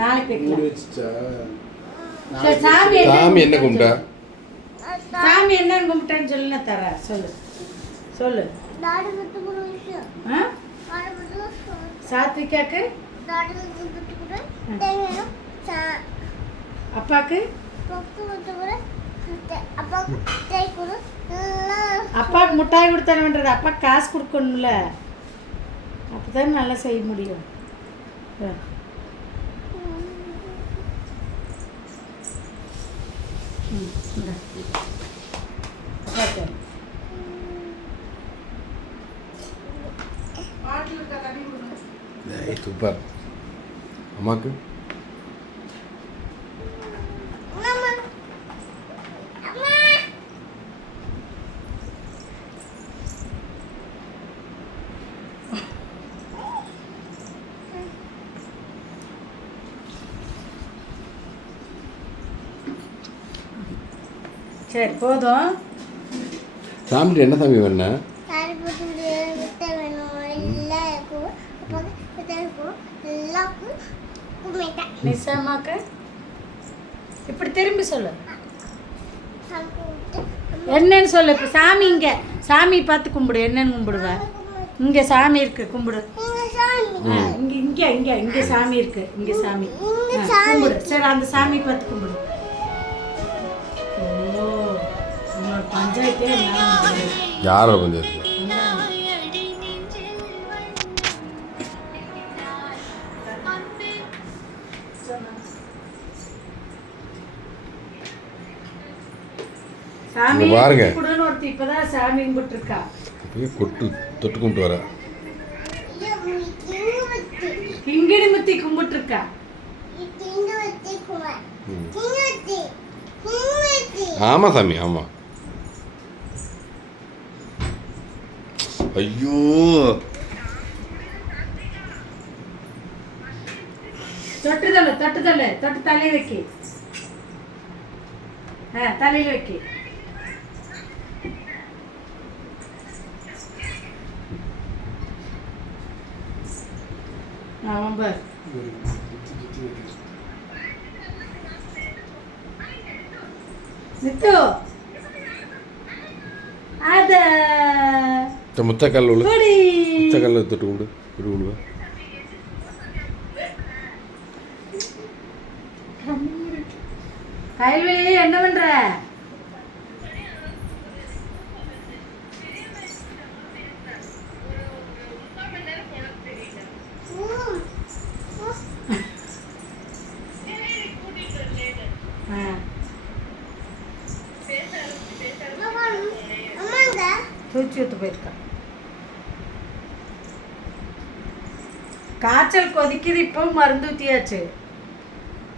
நாளைக்கு மூடி வச்சுச்சா? சரி, சாமி சாமி என்ன கும்பிட்டா? சாமி என்னன்னு கும்பிட்டேன்னு சொல்லு, நான் தரேன். சொல்லு சொல்லு. சாத்விகாக்கு, அப்பாக்கு, அப்பாவுக்கு மிட்டாய் கொடுத்தனுன்றது. அப்பாவுக்கு காசு கொடுக்கணும்ல, அப்போதான் நல்லா செய்ய முடியும். சூப்பர். அம்மாக்கு சரி போதும். சாமிட்டு என்ன சாமி வேணா? நிசாமாக்கு இப்படி திரும்பி சொல்லு, என்னன்னு சொல்லு. இப்போ சாமி இங்கே சாமி பார்த்து கும்பிடு. என்னன்னு கும்பிடுவ? இங்கே சாமி இருக்கு, கும்பிடு. இங்கே இங்கே இங்கே இங்கே சாமி இருக்கு, இங்கே சாமி கும்பிடு. சரி, அந்த சாமி பார்த்து கும்பிடு. ஓ, உங்களோட பஞ்சாயத்தே யாரோட பஞ்சாயத்து? சாமி பாருங்க, குடுன்னு ஒருத்தி இப்பதான் சாமி கும்பிட்டு இருக்கா. கொட்டு தொட்டு கும்பிட்டு வர கிங்கிடி முத்தி கும்பிட்டு இருக்கா. ஆமா சாமி, ஆமா. ஐயோ, தொட்டுதல் தொட்டுதல் தொட்டு தலையில வைக்கி. தலையில வைக்கி. நவம்பர் நித்து அத முத்தக்கல்ல உள்ள முத்தக்கல்ல தொட்டு கும்பிடு. விடுவா கயல்வெளி என்ன பண்ற? தூச்சி ஊத்து போயிருக்கா. காய்ச்சல் கொதிக்குது, இப்போ மருந்து ஊத்தியாச்சு.